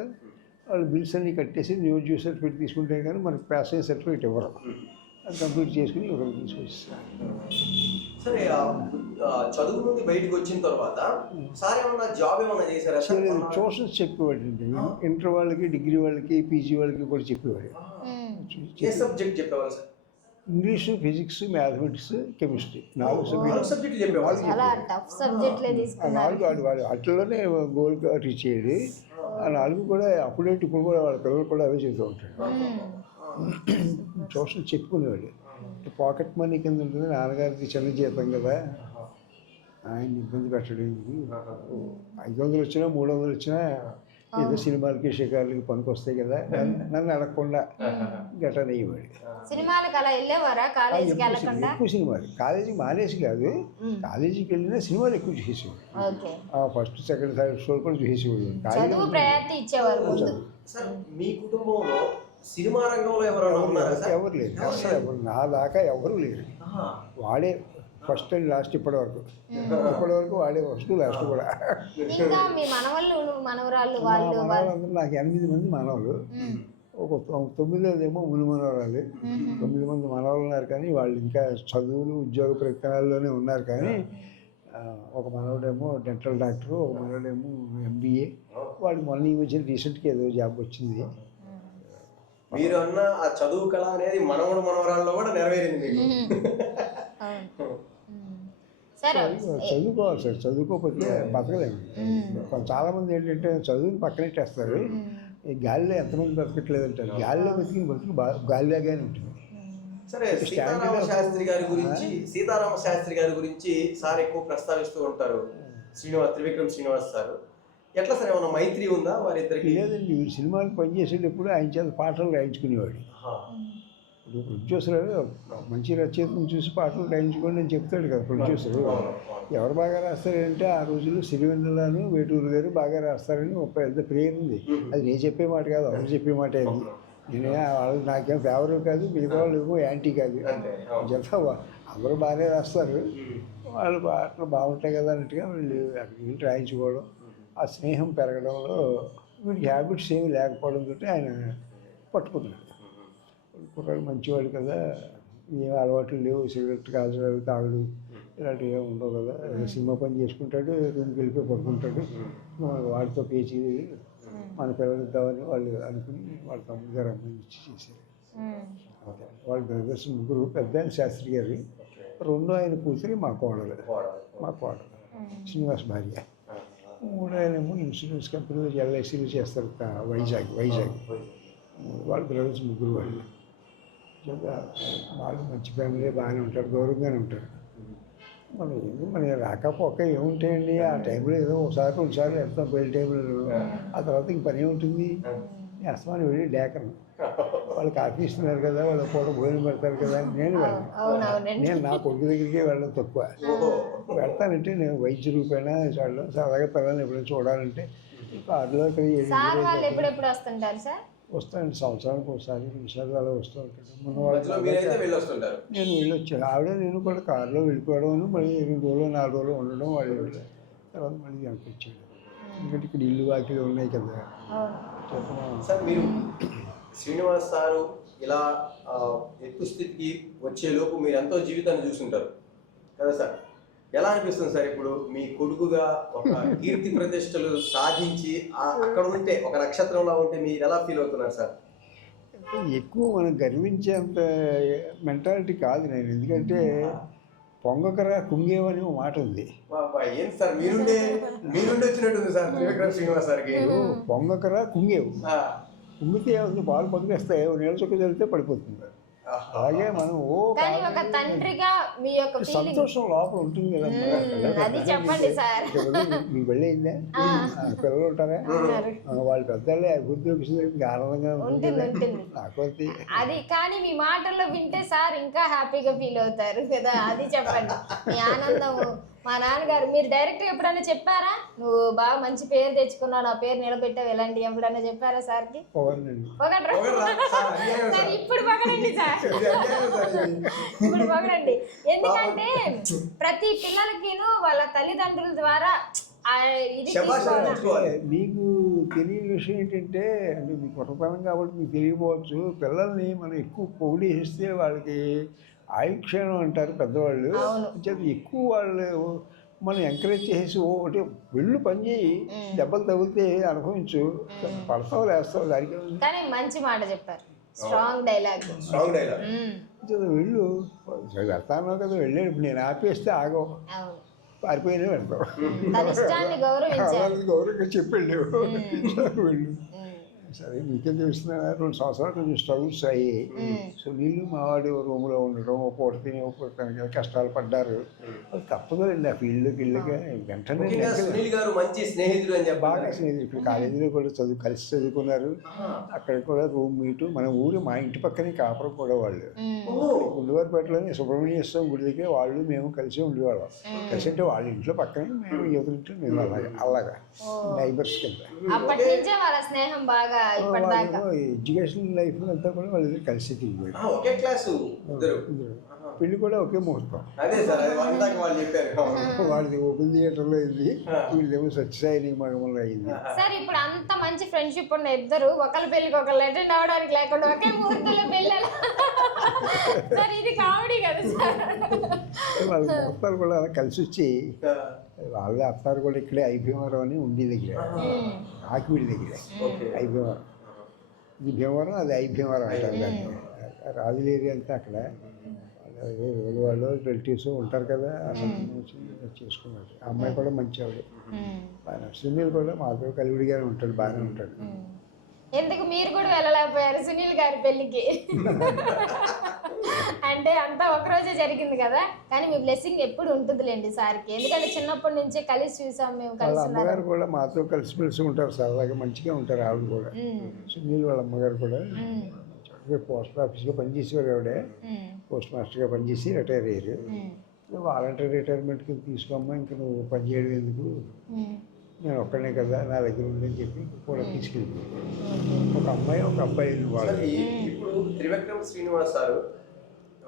వాళ్ళు బిల్స్ అన్నీ కట్టేసి న్యూ డ్యూ సర్టిఫికేట్ తీసుకుంటే కానీ మనకు పాస్ అయ్యే సర్టిఫికేట్ ఇవ్వరు. అది కంప్లీట్ చేసుకుని ఒకరు తీసుకొచ్చేస్తాను. సరే, చదువు నుండి బయటకు వచ్చిన తర్వాత సార్ ఏమన్నా జాబ్ ఏమన్నా చేశారా? ట్యూషన్స్ చెప్పేవాడండి. ఇంటర్ వాళ్ళకి, డిగ్రీ వాళ్ళకి, పీజీ వాళ్ళకి కూడా చెప్పేవాడు. ఏ సబ్జెక్ట్ చెప్పేవాళ్ళు sir? English, physics, mathematics, chemistry 4 సబ్జెక్టులు చెప్పేవాళ్ళు. చాలా టఫ్ సబ్జెక్ట్లే తీసుకున్నారు. 4 వాడు అట్లలోనే గోల్ రీచ్ అయ్యేది. ఆ 4 కూడా అప్పుడే ఇప్పుడు కూడా వాళ్ళ పిల్లలు కూడా అవే చెబుతూ ఉంటాడు. ట్యూషన్ చెప్పుకునేవాడు. పాకెట్ మనీ కింద ఉంటుంది. నాన్నగారికి చిన్న జీతం కదా, ఆయన ఇబ్బంది పెట్టడం. 500 వచ్చినా 300 వచ్చినా ఏదో సినిమాలకి షికార్లకి పనికి వస్తాయి కదా, నన్ను అడగకుండా గట్రా అయ్యేవాడు. సినిమాలకు అలా వెళ్ళేవారా? కాలేజీకి వెళ్ళకుండా? ఎక్కువ సినిమాలు. కాలేజీకి మానేసి కాదు, కాలేజీకి వెళ్ళినా సినిమాలు ఎక్కువ చూసేవాడు. ఫస్ట్ సెకండ్ థర్డ్ షో కూడా చూసేవాడు. చదువు ప్రయారిటీ ఇచ్చేవారు. సార్, మీ కుటుంబంలో సినిమా రంగంలో ఎవరైనా ఉన్నారా? ఎవరు లేరు, అసలు ఎవరు. నా దాకా ఎవరు లేరు. వాడే ఫస్ట్ అండ్ లాస్ట్ ఇప్పటివరకు వాడే ఫస్ట్ లాస్ట్ కూడా. ఇంకా మీ మనవళ్ళు మనవరాళ్ళు వాళ్ళు మనవరాళ్ళు నాకు 8 మంది మనవలు. ఒక 9 ముని మనవరాలు. 9 మంది మనవలు ఉన్నారు. కానీ వాళ్ళు ఇంకా చదువులు ఉద్యోగ ప్రయత్నాల్లోనే ఉన్నారు. కానీ ఒక మనవడేమో డెంటల్ డాక్టరు, ఒక మనవడేమో MBA. వాడికి మొన్న ఈ మధ్యన రీసెంట్గా ఏదో జాబ్ వచ్చింది. మీరు అన్న ఆ చదువు కళ అనేది మనవడు మనవరాల్లో కూడా నెరవేరింది మీకు. చదువుకోవాలి సార్, చదువుకోకపోతే బతకలేము. చాలామంది ఏంటంటే చదువుని పక్కనెట్టేస్తారు. ఈ గాలిలో ఎంతమంది బతకట్లేదంటారు. గాలిలో బతికిన బతుకు గాలిలాగానే ఉంటుంది. సరే, సీతారామ శాస్త్రి గారి గురించి సార్ ఎక్కువ ప్రస్తావిస్తూ ఉంటారు. త్రివిక్రమ్ శ్రీనివాస్ సార్ ఎట్లా సార్, ఏమన్నా మైత్రి ఉందా వారిద్దరికి? లేదండి, వీడు సినిమాలు పనిచేసేటప్పుడు ఆయన చేత పాటలు రాయించుకునేవాడు. ఇప్పుడు ప్రొడ్యూసర్ మంచి రచయితను చూసి పాటలు రాయించుకోండి అని చెప్తాడు కదా ప్రొడ్యూసరు. ఎవరు బాగా రాస్తారంటే ఆ రోజుల్లో సిరివెన్నెలను, వేటూరు గారు బాగా రాస్తారని ఒక పెద్ద ప్రేయర్ ఉంది. అది నేను చెప్పే మాట కాదు, ఎవరు చెప్పే మాట. అది నేనే వాళ్ళు నాకేం ఫేవర్ కాదు, మిగతా వాళ్ళు ఏమో యాంటీ కాదు. చెప్తా అందరూ బాగానే రాస్తారు, వాళ్ళు పాటలు బాగుంటాయి కదా అన్నట్టుగా వీళ్ళు అక్కడికి వెళ్ళి రాయించుకోవడం. ఆ స్నేహం పెరగడంలో వీడికి హ్యాబిట్స్ ఏమి లేకపోవడంతో ఆయన పట్టుకున్నాడు. కుర్రాడు మంచివాడు కదా, ఏం అలవాట్లు లేవు, సిగరెట్ కాల్చడాలు, తాగుడు ఇలాంటివి ఏమి ఉండవు కదా. సినిమా పని చేసుకుంటాడు, రూమ్కి వెళ్ళిపోయి పడుకుంటాడు. వాడితో పేచి మన పిల్లలు ఇద్దామని వాళ్ళు అనుకుని వాళ్ళ తమ్ముడు గారు అమ్మాయిని ఇచ్చి చేశారు. వాళ్ళ బ్రదర్స్ 3, పెద్ద ఆయన శాస్త్రి గారి, 2 ఆయన కూతురి మా కోడలు శ్రీనివాస్ భార్య. 3 ఆయనేమో ఇన్సూరెన్స్ కంపెనీలో LICలు చేస్తారు వైజాగ్. వాళ్ళ బ్రదర్స్ 3 వాళ్ళు. వాళ్ళు మంచి ఫ్యామిలీ, బాగానే ఉంటారు, గౌరవంగానే ఉంటారు. మన రాకపోక ఏముంటాయండి ఆ టైంలో? ఏదో ఒకసారి 2 సార్లు వెళ్తాం పెళ్లి టైంలో. ఆ తర్వాత ఇంక పని ఏముంటుంది? అస్తమానం వెళ్ళి డేకను. వాళ్ళు కాఫీ ఇస్తున్నారు కదా, వాళ్ళ పూట భోజనం పెడతారు కదా అని నేను వెళ్ళను. నేను నా కొడుకు దగ్గరికే వెళ్ళడం తక్కువ. వెళ్తానంటే నేను వైద్య రూపేణా చూడడం, సరదాగా పిల్లల్ని ఎప్పుడైనా చూడాలంటే కార్లో ఎప్పుడెప్పుడు వస్తుంటారు సార్? వస్తానండి, సంవత్సరానికి ఒకసారి 2 సార్లు అలా వస్తూ ఉంటాడు. నేను వెళ్ళొచ్చాను. ఆవిడ నేను కూడా కారులో వెళ్ళిపోవడం, మళ్ళీ 2 రోజులు 4 రోజులు ఉండడం, వాళ్ళు తర్వాత మళ్ళీ వెనక్కి వచ్చాడు. ఎందుకంటే ఇక్కడ ఇల్లు వాకిలు ఉన్నాయి కదా. సార్, మీరు శ్రీనివాస్ సారు ఇలా ఎత్తు స్థితికి వచ్చేలోపు మీరు ఎంతో జీవితాన్ని చూసుంటారు కదా సార్. ఎలా అనిపిస్తుంది సార్ ఇప్పుడు మీ కొడుకుగా ఒక కీర్తి ప్రతిష్టలు సాధించి అక్కడ ఉంటే ఒక నక్షత్రంలా ఉంటే మీరు ఎలా ఫీల్ అవుతున్నారు సార్? ఎక్కువ మనం గర్వించేంత మెంటాలిటీ కాదు నేను. ఎందుకంటే పొంగకరా కుంగేవని ఒక మాట ఉంది. ఏంటి సార్ మీరుండే వచ్చినట్టుంది సార్ త్రివిక్రమ్ శ్రీనివాస్ సార్కి. పొంగకరా కుంగేవు, కుంగితే ఏముంది, పాలు పొంగేస్తాయి, నీళ్ళ చుక్క జరిగితే పడిపోతుంది. అలాగే మనం కానీ ఒక తండ్రిగా మీ యొక్క ఫీలింగ్ సంతోషం లోపల ఉంటుంది కదా. అది చెప్పండి సార్. మీ పెళ్ళయిందా? పిల్లలు ఉంటారా? వాళ్ళు పెద్దలే అభివృద్ధి వచ్చింది, ఆనందంగా ఉంటుంది. నాకు అది కానీ మీ మాటల్లో వింటే సార్ ఇంకా హ్యాపీగా ఫీల్ అవుతారు కదా. అది చెప్పండి మీ ఆనందము. మా నాన్నగారు మీరు డైరెక్ట్ ఎప్పుడైనా చెప్పారా, నువ్వు బాగా మంచి పేరు తెచ్చుకున్నావు, నా పేరు నిలబెట్టావు, ఎలాంటి ఎప్పుడైనా చెప్పారా సార్కి? సార్ ఇప్పుడు పొగడండి సార్, ఇప్పుడు పొగడండి. ఎందుకంటే ప్రతి పిల్లలకిను వాళ్ళ తల్లిదండ్రుల ద్వారా ఇది మీకు తెలియని విషయం ఏంటంటే, అంటే మీకు కొత్తతనం కాబట్టి మీకు తెలియకపోవచ్చు, పిల్లల్ని మనం ఎక్కువ పొగిడేస్తే వాళ్ళకి ఆయుక్షేణం అంటారు పెద్దవాళ్ళు. ఎక్కువ వాళ్ళు మనం ఎంకరేజ్ చేసి ఒకటి వెళ్ళు పని చేయి, దెబ్బలు తగిలితే అనుభవించు, పడతావు లేస్తావు దానికి. కానీ మంచి మాట చెప్పారు, స్ట్రాంగ్ డైలాగ్. వెళ్ళు వెళ్తాను కదా, వెళ్ళాడు, నేను ఆపేస్తే ఆగవు, పారిపోయినా వెళ్తావు. గౌరవంగా చెప్పాడు వెళ్ళు. సరే నీకేం తెలుస్తున్నా, 2 సంవత్సరాలు కొంచెం స్ట్రగుల్స్ అయ్యాయి. సో నీళ్ళు మావాడు రూమ్లో ఉండడం, పూట తిని పూట కష్టాలు పడ్డారు. అది తప్పదండి ఆ ఫీల్డ్లోకి వెళ్ళగా వెంటనే మంచి స్నేహితుడు అని చెప్పి బాగా స్నేహితులు. ఇప్పుడు కాలేజీలో కూడా కలిసి చదువుకున్నారు. అక్కడ కూడా రూమ్ మీటు, మన ఊరు మా ఇంటి పక్కనే కాపురం కూడా వాళ్ళు. గుండువారిపేటలోనే సుబ్రహ్మణ్యేశ్వరం గుడి దగ్గర వాళ్ళు మేము కలిసి ఉండేవాళ్ళం. కలిసి అంటే వాళ్ళ ఇంట్లో పక్కనే, మేము ఎదురింట్లో మేము అలాగా నైబర్స్ కింద. ఎడ్యుకేషన్ లైఫ్ అంతా కూడా వాళ్ళ కలిసి తిరిగిపోయారు. పెళ్లి కూడా ఒకే ముహూర్తం. వాళ్ళది ఓపెన్ థియేటర్లో అయింది, వీళ్ళేమో సత్యసాయి మగమంలో అయింది. సార్ ఇప్పుడు అంత మంచి ఫ్రెండ్షిప్ ఉన్న ఇద్దరు ఒకరి పెళ్లికి ఒకరు అటెండ్ అవడానికి లేకుండా ఒకే ముహూర్తంలో పెళ్ళి, ఇది కామెడీ కదా సార్. వాళ్ళ ముహూర్తాలు కూడా అలా కలిసి వచ్చి, వాళ్ళ అత్తారు కూడా ఇక్కడే ఐభీమవరం అని ఉండి దగ్గర, ఆకివీడి దగ్గర ఐభీమవరం. ఇది భీమవరం, అది ఐభీమవరం అంటారు దాన్ని. రాజుల ఏరియా అంతా అక్కడ వాళ్ళు రిలేటివ్స్ ఉంటారు కదా, అసలు చేసుకున్నాడు. ఆ అమ్మాయి కూడా మంచి ఆవిడ, బాగా. సునీల్ కూడా మాతో కలివిడిగానే ఉంటాడు, బాగానే ఉంటాడు. ఎందుకు మీరు కూడా వెళ్ళలేకపోయారు సునీల్ గారి పెళ్ళికి? అంటే అంతా ఒకరోజే జరిగింది కదా, కానీ మీ బ్లెస్సింగ్ ఎప్పుడు ఉంటుందిలేండి సార్కి, ఎందుకంటే చిన్నప్పటి నుంచే కలిసి చూసాం మేము. కలిసి అమ్మగారు కూడా మాతో కలిసిమెలిసి ఉంటారు, సరదాగా మంచిగా ఉంటారు ఆవిడ కూడా. సునీల్ వాళ్ళ అమ్మగారు కూడా పోస్ట్ ఆఫీస్లో పనిచేసేవారు. ఆవిడ పోస్ట్ మాస్టర్గా పనిచేసి రిటైర్ అయ్యారు. వాలంటీర్ రిటైర్మెంట్కి తీసుకోమ్మా, ఇంక నువ్వు పని చేయడం ఎందుకు, నేను ఒక్కడనే కదా నా దగ్గర ఉందని చెప్పి కూడా తీసుకెళ్ళిపోయాను. ఒక అమ్మాయి ఒక అబ్బాయి వాళ్ళు. ఇప్పుడు త్రివిక్రమ్ శ్రీనివాస్ సార్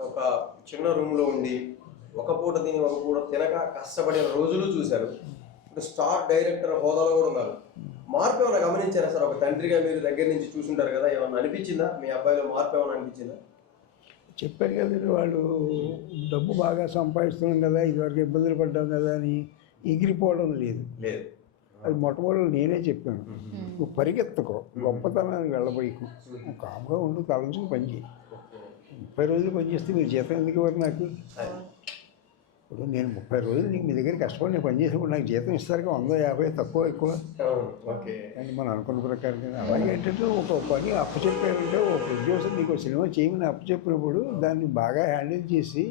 ఒక చిన్న రూమ్లో ఉండి ఒక పూట తిని ఒక పూట తినక కష్టపడిన రోజులు చూశారు. ఇప్పుడు స్టార్ డైరెక్టర్ హోదాలో కూడా ఉన్నారు. మార్పు ఏమైనా గమనించారా సార్? ఒక తండ్రిగా మీరు దగ్గర నుంచి చూసుంటారు కదా, ఏమన్నా అనిపించిందా మీ అబ్బాయిలో మార్పు ఏమైనా అనిపించిందా? చెప్పారు కదా, వాళ్ళు డబ్బు బాగా సంపాదిస్తున్నాం కదా, ఇదివరకు ఇబ్బందులు పడ్డాం కదా అని ఎగిరిపోవడం లేదు. అది మొట్టమొదటి నేనే చెప్పాను, నువ్వు పరిగెత్తకో, గొప్పతనానికి వెళ్ళబోయకు, నువ్వు కామ్గా ఉండు, తలంచుకు పని చేయి. 30 రోజులు పనిచేస్తే మీరు జీతం ఎందుకు ఇవ్వరు నాకు? ఇప్పుడు నేను 30 రోజులు నీకు మీ దగ్గర కష్టపడి నేను పనిచేసినప్పుడు నాకు జీతం ఇస్తారు, 150 తక్కువ ఎక్కువ అని మనం అనుకున్న ప్రకారం. అలాగే ఏంటంటే ఒక పని అప్పచెప్పారంటే, ఒక ప్రొడ్యూసర్ నీకు సినిమా చేయమని అప్పచెప్పినప్పుడు దాన్ని బాగా హ్యాండిల్ చేసి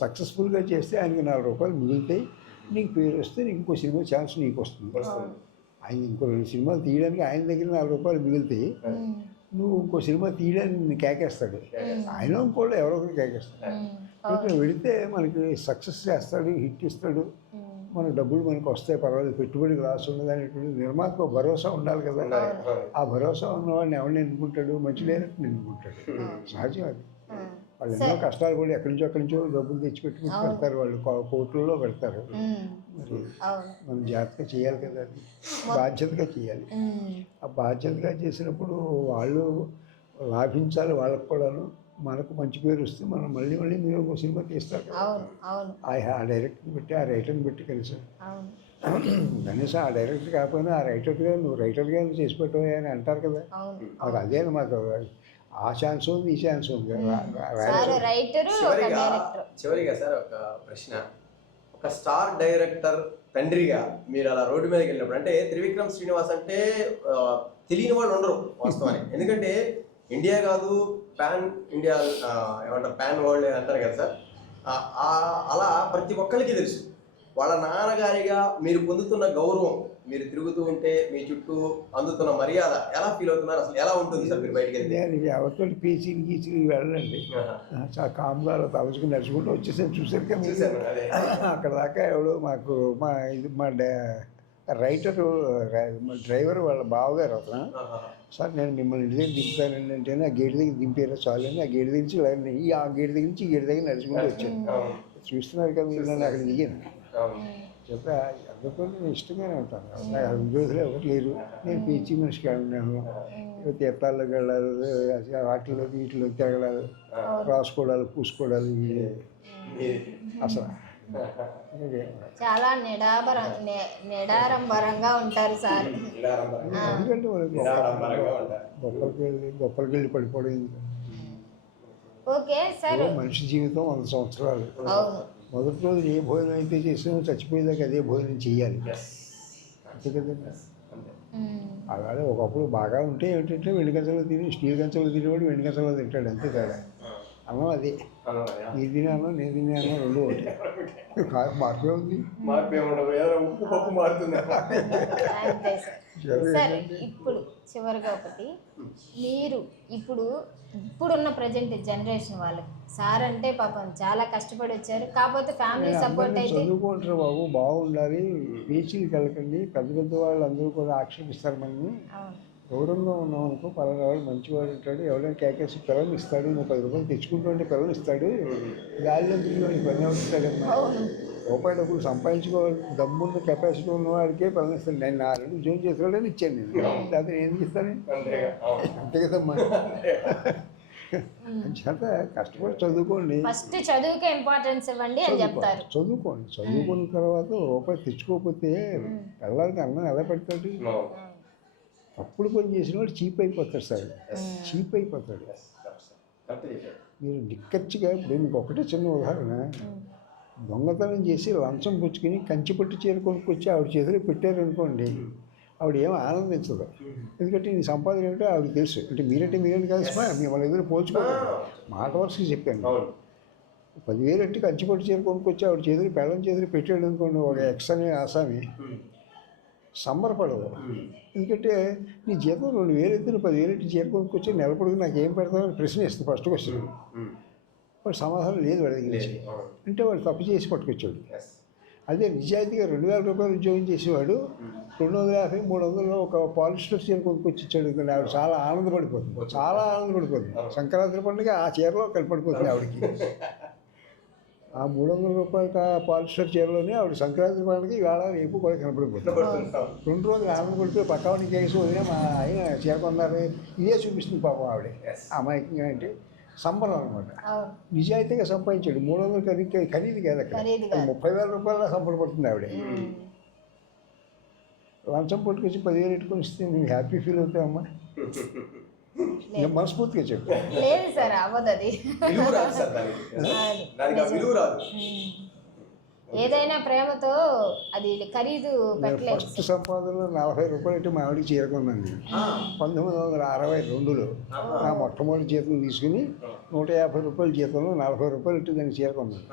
సక్సెస్ఫుల్గా చేస్తే ఆయనకి 4 రూపాయలు మిగులుతాయి, నీకు పేరు వస్తే నీకు ఇంకో సినిమా ఛాన్స్ నీకు వస్తుంది. ఆయన ఇంకో 2 సినిమాలు తీయడానికి ఆయన దగ్గర 4 రూపాయలు మిగులుతాయి, నువ్వు ఇంకో సినిమా తీయడానికి కేకేస్తాడు, ఆయన కూడా ఎవరో ఒకరు కేకేస్తాడు. ఇక్కడ వెళితే మనకి సక్సెస్ చేస్తాడు, హిట్ ఇస్తాడు, మన డబ్బులు మనకు వస్తాయి, పర్వాలేదు, పెట్టుబడి లాస్ ఉండదు అనేటువంటి నిర్మాతకు భరోసా ఉండాలి కదా. ఆ భరోసా ఉన్నవాడిని ఎవరిని ఎన్నుకుంటాడు? మంచి డైరెక్టర్ని ఎన్నుకుంటాడు. సహజం అది. వాళ్ళు ఎన్నో కష్టాలు కూడా ఎక్కడి నుంచో డబ్బులు తెచ్చిపెట్టుకుని పెడతారు, వాళ్ళు కోట్లలో పెడతారు. మరి మనం జాగ్రత్తగా చేయాలి కదా, అది బాధ్యతగా చేయాలి. ఆ బాధ్యతగా చేసినప్పుడు వాళ్ళు లాభించాలి, వాళ్ళకు కూడాను. మనకు మంచి పేరు వస్తే మనం మళ్ళీ మీరు ఒక సినిమా తీస్తారు కదా, ఆ డైరెక్టర్ని పెట్టి ఆ రైటర్ని పెట్టి కలిసి కనీసం ఆ డైరెక్టర్ కాకపోయినా ఆ రైటర్గా నువ్వు చేసి పెట్టవా అని అంటారు కదా. మాకు అదే మాకు ఆ ఛాన్స్ ఉంది, ఈ ఛాన్స్ ఉంది. సార్ రైటరు ఒక డైరెక్టర్. చివరిగా సార్ ఒక ప్రశ్న, ఒక స్టార్ డైరెక్టర్ తండ్రిగా మీరు అలా రోడ్డు మీదకి వెళ్ళినప్పుడు, అంటే త్రివిక్రమ్ శ్రీనివాస్ అంటే తెలియని వాళ్ళు ఉండరు వాస్తవానికి, ఎందుకంటే ఇండియా కాదు పాన్ ఇండియా ఏమంటారు పాన్ వరల్డ్ అంటారు కదా సార్, అలా ప్రతి ఒక్కరికి తెలుసు. వాళ్ళ నాన్నగారిగా మీరు పొందుతున్న గౌరవం, మీరు తిరుగుతూ ఉంటే మీ చుట్టూ అందుతున్న మర్యాద ఎలా ఫీల్ అవుతున్నారు, అసలు ఎలా ఉంటుంది సార్ మీరు బయటకు వెళ్తే? నేను ఎవరితో పీచీలు గీచీలు వెళ్ళండి, చాలా కామ్గా తలుచుకుని నడుచుకుంటూ వచ్చేసాను. చూసారు కదా అక్కడ దాకా ఎవడు మాకు మా రైటరు మా డ్రైవర్ వాళ్ళ బావగారు అతను, సార్ నేను మిమ్మల్ని ఇంటి దగ్గర దింపుతానండి అంటే ఆ గేట్ దగ్గర దింపారో చాలు అని ఆ గేట్ దగ్గర నుంచి ఆ గేట్ దగ్గర నుంచి ఈ గేట్ దగ్గర నడుచుకుంటూ వచ్చాను. చూస్తున్నారు కదా మీరు, నన్ను అక్కడ దిగాను. చెప్పా అందరితో నేను ఇష్టంగానే ఉంటాను. నాకు అక్కడ ఉద్యోగులు ఎవరు లేరు, నేను పీచి మనిషికి ఉన్నాను. తీర్థాల్లోకి వెళ్ళాలి, వాటిలో వీటిలో తిరగడాలు, రాసుకోవడాలు, పూసుకోవడాలు, అసలు చాలా నిడారంబరంగా ఉంటారు సార్. ఎందుకంటే గొప్పలకి వెళ్ళి పడిపోవడం. ఓకే సార్, మనిషి జీవితం 100 సంవత్సరాలు. మొదటి రోజు ఏ భోజనం అయితే చేసినా చచ్చిపోయేదాకా అదే భోజనం చెయ్యాలి, అంతే కదండి. అలాగే ఒకప్పుడు బాగా ఉంటే ఏంటంటే వెండి కంచంలో తిని, స్టీల్ కంచంలో తినేవాడు వెండి కంచంలో తింటాడు, అంతే తేడా. అన్నం అదే, మీరు తినే అన్నం నేను తినే అన్నం రెండు ఒకటి, మార్పు ఉంది. సార్ ఇప్పుడు చివరిగా ఒకటి, మీరు ఇప్పుడున్న ప్రజెంట్ జనరేషన్ వాళ్ళకి సార్ అంటే పాపం చాలా కష్టపడి వచ్చారు, కాకపోతే ఫ్యామిలీ సపోర్ట్ అయితే చదువుకుంటారు బాబు, బాగుండాలి, బీచ్కి వెళ్ళకండి. పెద్ద పెద్ద వాళ్ళు అందరూ కూడా ఆక్షేపిస్తారు మనల్ని. దూరంగా ఉన్నాం అనుకో, పలానా వాడు మంచివాడు ఉంటాడు, ఎవరైనా కేకేసి పిల్లలు ఇస్తాడు, నువ్వు 10 రూపాయలు తెచ్చుకుంటూ అంటే పిల్లలు ఇస్తాడు, గాలిలో తిరిగి పని అవుతాడమ్మా. రూపాయి డబ్బులు సంపాదించుకోవాలి దమ్మున్న కెపాసిటీ ఉన్నవాడికే పిల్లలు ఇస్తాను. నేను 4 ఉద్యోగం చేసేవాళ్ళని ఇచ్చాను నేను, లేకపోతే నేను ఎందుకు ఇస్తాను? అంతే కదమ్మా. అంచేత కష్టపడి చదువుకోండి, ఫస్ట్ చదువుకే ఇంపార్టెన్స్ ఇవ్వండి అని చెప్తారు. చదువుకోండి, చదువుకున్న తర్వాత రూపాయి తెచ్చుకోకపోతే పిల్లలకి అన్నం ఎలా పెడతాడు? అప్పుడు పని చేసిన వాడు చీప్ అయిపోతాడు సార్, చీప్ అయిపోతాడు. మీరు నిక్కచ్చిగా, ఇప్పుడు మీకు ఒకటే చిన్న ఉదాహరణ, దొంగతనం చేసి లంచం పుచ్చుకొని కంచిపట్టు చీర కొనుక్కొచ్చి ఆవిడ చేతిలో పెట్టారనుకోండి, ఆవిడ ఏమో ఆనందించదు. ఎందుకంటే నీ సంపాదన ఏంటో ఆవిడ తెలుసు. అంటే మీరేంటి కాదు సుమా, మిమ్మల్ని ఎదురు పోల్చుకోవాలి, మాట వరుసకి చెప్పాను. 10,000 అంటే కంచిపట్టు చీర కొనుక్కొచ్చి ఆవిడ చేతులు బెల్లం చేతులు పెట్టాడు అనుకోండి, ఒక ఎక్స్ అనే ఆసామి సంబరపడదు. ఎందుకంటే నీ జీతం 2,000 అయితే 10,000 చీర కొనుక్కొచ్చి నెలపొడుగు నాకు ఏం పెడతామని ప్రశ్న ఇస్తుంది ఫస్ట్ క్వశ్చన్. వాడు సమాధానం లేదు వాడి దగ్గర నుంచి, అంటే వాడు తప్పు చేసి పట్టుకొచ్చాడు. అదే నిజాయితీగా 2,000 రూపాయలు ఉద్యోగం చేసేవాడు 250, 300 ఒక పాలిస్టర్ చీర కొనుక్కొచ్చి ఇచ్చాడు అనుకోండి, ఆవిడ చాలా ఆనందపడిపోతుంది, చాలా ఆనందపడిపోతుంది. సంక్రాంతి పండుగ ఆ చీరలో కలిపడిపోతుంది ఆవిడకి. ఆ 300 రూపాయల పాలిస్టర్ చీరలోనే ఆవిడ సంక్రాంతి పండుగ ఇవాళ రేపు కూడా కనపడిపోతుంది. 2 రోజులు ఆనందపడిపోయి పక్కవాడిని కేసు వదిలే మా ఆయన చీర కొన్నారు ఇదే చూపిస్తుంది పాపం ఆవిడ అమాయకంగా. అంటే సంబరం అనమాట. నిజాయితీగా సంపాదించాడు, 300 ఖరీదు కాదు అక్కడ, 30,000 రూపాయల సంబరపడుతుంది ఆవిడ. లంచం పట్టుకొచ్చి 10,000 పెట్టుకొని ఇస్తే నువ్వు హ్యాపీ ఫీల్ అవుతావమ్మా? నేను మనస్ఫూర్తిగా చెప్పాను. లేదు సార్, అవ్వదు అది. ఏదైనా ప్రేమతో అది ఖరీదు పెట్టలేదు. ఫస్ట్ సంపాదనలో 40 రూపాయలు అంటే మా ఆవిడకి చేరుకున్నాను నేను 1962లో. నా మొట్టమొదటి జీతం తీసుకుని 150 రూపాయల జీతంలో 40 రూపాయలు ఇట్టి దానికి చేరుకున్నాను.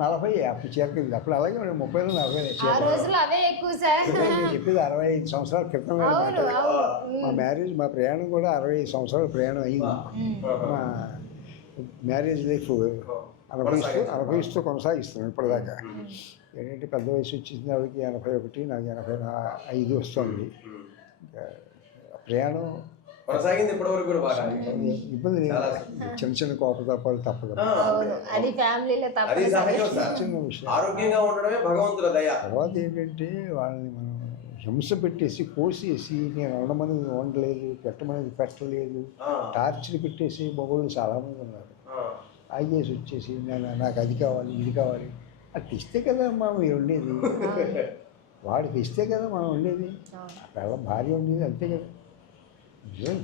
40, 50 చేరుకుంది. అప్పుడు అలాగే 30, 40 ఆ రోజులు అవే ఎక్కువ సార్. నేను చెప్పేది 65 సంవత్సరాల క్రితం. మా మ్యారేజ్, మా ప్రయాణం కూడా 65 సంవత్సరాల ప్రయాణం అయింది. మా మ్యారేజ్ లైఫ్ అనుభవిస్తూ కొనసాగిస్తున్నాను ఇప్పటిదాకా. ఏంటంటే పెద్ద వయసు వచ్చింది ఆవిడకి 81, నాకు 85 వస్తుంది. ప్రయాణం కొనసాగింది ఇప్పటివరకు కూడా బాగా. ఇబ్బంది లేదు, చిన్న చిన్న కోపతాపాలు తప్పదు. అది ఫ్యామిలీలో చిన్న విషయం. ఆరోగ్యంగా ఉండడమే భగవంతుల దయ. తర్వాత ఏంటంటే వాళ్ళని మనం హింస పెట్టేసి కోసేసి నేను వండమనేది వండలేదు, పెట్టమనేది పెట్టలేదు, టార్చర్ పెట్టేసి మగవాళ్ళు చాలామంది ఉన్నారు. ఐఏఎస్ వచ్చేసి నాకు అది కావాలి ఇది కావాలి, అది తెస్తే కదా మనం ఉండేది, వాడికి ఇస్తే కదా మనం ఉండేది, అక్కడ భార్య ఉండేది, అంతే కదా.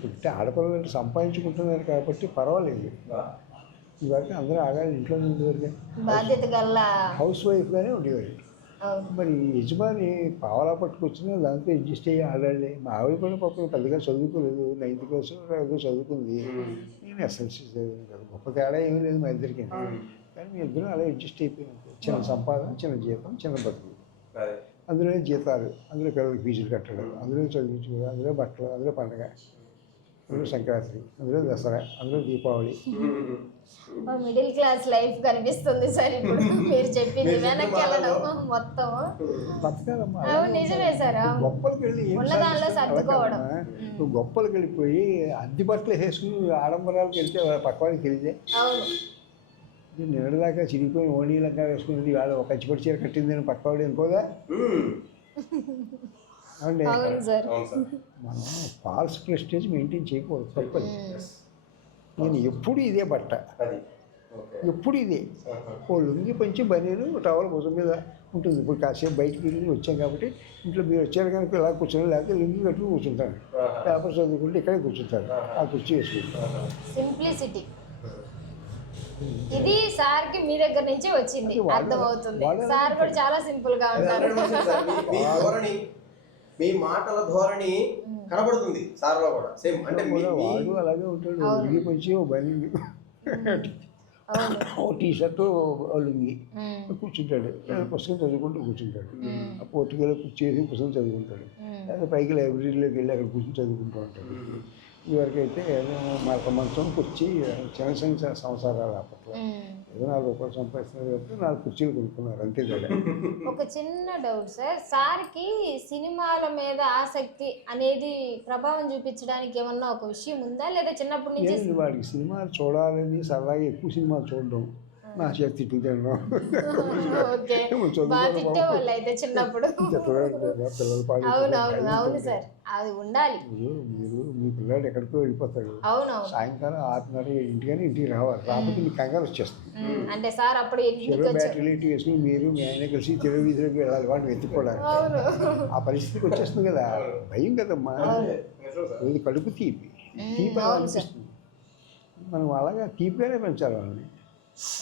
పుట్టి ఆడపిల్లలు సంపాదించుకుంటున్నారు కాబట్టి పర్వాలేదు. ఇవరకు అందరూ ఆగాలి ఇంట్లో ఉండేవారుగా, బాధ్యత గల హౌస్ వైఫ్గానే ఉండేవారు. అవును. మరి యజమాని పావలా పట్టుకొచ్చినా దాంతో అడ్జస్ట్ అయ్యి ఆడాలి. మా ఆవిడ కూడా పాపం పెద్దగా చదువుకోలేదు, 9th క్లాస్ ఏదో చదువుకుంది, నేను ఎస్ఎల్సీ చదివాను కదా. గొప్ప తేడా ఏమీ లేదు మా ఇద్దరికి. కానీ మీ ఇద్దరు అలా అడ్జస్ట్ అయిపోయాం. చిన్న సంపాదన, చిన్న జీతం, చిన్న బతుకు, అందులోనే జీతాలు, అందులో పిల్లలకి ఫీజులు కట్టడం, అందులో చదివించుకోవడం, అందులో బట్టలు, అందులో పండగ, అందులో సంక్రాంతి, అందులో దసరా, అందులో దీపావళి. మిడిల్ క్లాస్ లైఫ్ కనిపిస్తుంది సార్ ఇప్పుడు మీరు చెప్పింది. వెనక్కి వెళ్ళడం మొత్తం బతకాలమ్మా. అవును, నిజమే సార్. గొప్పలకి వెళ్ళి ఉన్నదానిలో సర్దుకోవడం. నువ్వు గొప్పలకి వెళ్ళిపోయి అద్దె బట్టలు వేసుకుని ఆడంబరాలకు వెళ్తే పక్కవాడికి తెలియదే. అవును. నిన్నటిదాకా చిరిగిపోయిన ఓణీలంగా వేసుకునేది వాళ్ళ ఒక కచ్చిపడి చీర కట్టిందని పక్కవాడు అనుకోదా? అవునండి. అవును సార్. మనం ఫాల్స్ ప్రెస్టేజ్ మెయింటైన్ చేయకూడదు, తప్పదు. నేను ఎప్పుడు ఇదే బట్ట, ఎప్పుడు ఇదే. ఓ లుంగి పంచి బనీను టవల్ భుజం మీద ఉంటుంది. ఇప్పుడు కాసేపు బయటికి వెళ్ళి వచ్చాం కాబట్టి ఇంట్లో మీరు వచ్చారు కనుక ఇలా కూర్చొని, లేకపోతే లుంగి కట్టుకుని కూర్చుంటాను. పేపర్ చదువుకుంటే ఇక్కడే కూర్చుంటాను, ఆ కుర్చీ వేసుకుంటాను. సింప్లిసిటీ ఇది సార్కి మీ దగ్గర నుంచి వచ్చింది, అర్థమవుతుంది. సార్ కూడా చాలా సింపుల్ గా ఉంటారు. మీ మాటల ధోరణి కనబడుతుంది సార్లో కూడా సేమ్. అంటే వాడు అలాగే ఉంటాడు, లుంగి పంచి ఓ బనీను, ఓ టీ షర్టు, లుంగి కూర్చుంటాడు. పుస్తకం చదువుకుంటూ కూర్చుంటాడు. ఆ పోర్టుగల్ కూర్చేసి పుస్తకం చదువుకుంటాడు. లేదా పైకి లైబ్రరీలోకి వెళ్ళి అక్కడ కూర్చొని చదువుకుంటూ ఉంటాడు. ఇదివరకు అయితే మరొక మంచం కుర్చీ, చిన్న సంవత్సరాలు అప్పట్లో ఏదో 4 రూపాయలు సంపాదిస్తున్నారు కాబట్టి 4 కుర్చీలు కొనుక్కున్నారు, అంతే కదా. ఒక చిన్న డౌట్ సార్, సార్కి సినిమాల మీద ఆసక్తి అనేది ప్రభావం చూపించడానికి ఏమన్నా ఒక విషయం ఉందా, లేదా చిన్నప్పటి నుంచి? వాడికి సినిమాలు చూడాలని సరదాగా ఎక్కువ సినిమాలు చూడడం, నా చేతి తిట్లు తినడం. వాళ్ళు అయితే చిన్నప్పుడు పిల్లలు పాడు. అవునవును, అవును సార్, అది ఉండాలి. మీరు మీ పిల్లాడు ఎక్కడికో వెళ్ళిపోతాడు, అవునవును, సాయంకాలం 6:30 ఇంటికి రావాలి. రాకపోతే మీకు కంగారు వచ్చేస్తుంది. అంటే సార్ అప్పుడు బ్యాటరీలు ఇంటికి వేసుకుని మీరు మీ ఆయన కలిసి తెలుగు వీధిలోకి వెళ్ళాలి వాడిని వెతుక్కోవడానికి. ఆ పరిస్థితికి వచ్చేస్తుంది కదా, భయం కదమ్మా. ఇది కడుపు తీపి అనిపిస్తుంది. మనం అలాగా తీపిగానే పెంచాలి వాళ్ళని.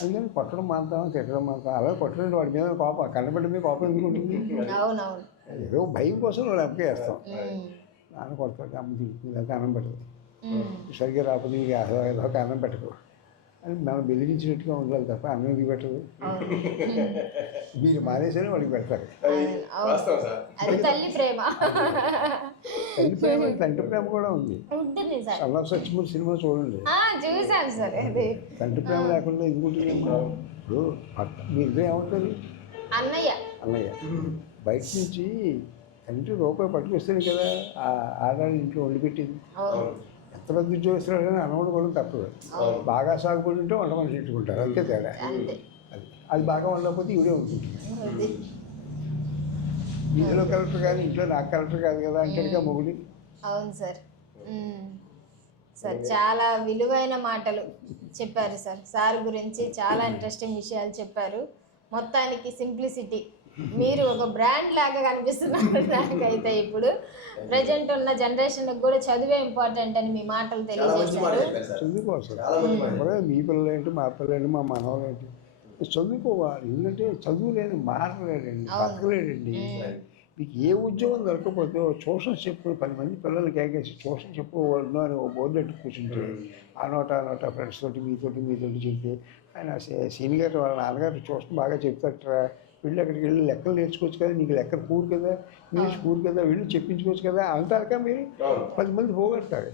అందుకని కొట్టడం మాంతాం, తిట్టడం మాంతాం. అలా కొట్టడం వాడి మీద కోపం, కన్నబెట్ట మీద కోపం ఎందుకు ఉంటుంది? ఏదో భయం కోసం వాళ్ళు అప్పకే వేస్తాం. నాన్న కొడతాడు, అమ్మ తిరుగుతుంది, లేకపోతే అన్నం పెట్టదు, సరిగ్గా రాకపోతే నీకు ఏదో అన్నం పెట్టదు అని మనం బెదిరించినట్టుగా ఉండాలి తప్ప అన్నం ఎందుకు పెట్టదు. మీరు మానేసరి వాడికి పెడతారు. తల్లి ప్రేమ, తండ్రి ప్రేమ కూడా ఉంది. సన్ ఆఫ్ సత్యమూర్తి సినిమా చూడండి, తండ్రి ప్రేమ లేకుండా ఎందుకుంటుందమ్మా. ఇప్పుడు మీ ఇద్దరు ఏమవుతారు? అన్నయ్య బయట నుంచి తండ్రి రూపాయి పట్టుకొస్తేనే కదా ఆడవాళ్ళ ఇంట్లో వండి పెట్టింది. ఎంత పెద్ద ఉద్యోగస్తులు కానీ అన్నవాడు కూడా తప్పదు. బాగా సాగుబడి ఉంటే వంట మనిషి పెట్టుకుంటారు, అంతే తేడా. అది బాగా వండకపోతే ఇవిడే ఉంటుంది. ఇంట్లో కలెక్టర్ కానీ ఇంట్లో నాకు కలెక్టర్ కాదు కదా అంటాడుగా మొగుడి. అవును సార్. సార్ చాలా విలువైన మాటలు చెప్పారు సార్. సార్ గురించి చాలా ఇంట్రెస్టింగ్ విషయాలు చెప్పారు. మొత్తానికి సింప్లిసిటీ, మీరు ఒక బ్రాండ్ లాగా కనిపిస్తున్నారు నాకైతే. ఇప్పుడు ప్రజెంట్ ఉన్న జనరేషన్కి కూడా చదువే ఇంపార్టెంట్ అని మీ మాటలు తెలియజేశారు. చదువుకోవాలి, మీ పిల్లలు ఏంటి, మా పిల్లలు ఏంటి, మా మనవాళ్ళు ఏంటి, చదువుకోవాలి. ఎందుకంటే చదువు లేని మారలేడండి, బతకలేడండి. మీకు ఏ ఉద్యోగం దొరకకపోతే ట్యూషన్ చెప్పు 10 మంది పిల్లలకి ఏకేసి ట్యూషన్ చెప్పుకోవద్దు అని ఓ బోర్డు పెట్టి కూర్చుంటే ఆ నోట ఫ్రెండ్స్ తోటి మీతోటి చెప్తే ఆయన సీనియర్ వాళ్ళ నాన్నగారు ట్యూషన్ బాగా చెప్తారట, వీళ్ళు అక్కడికి వెళ్ళి లెక్కలు నేర్చుకోవచ్చు కదా, నీకు లెక్కలు కూరు కదా, ఇంగ్లీష్ కూరు కదా, వీళ్ళు చెప్పించుకోవచ్చు కదా అంటారుగా. మీరు 10 మంది పోగొడతారు,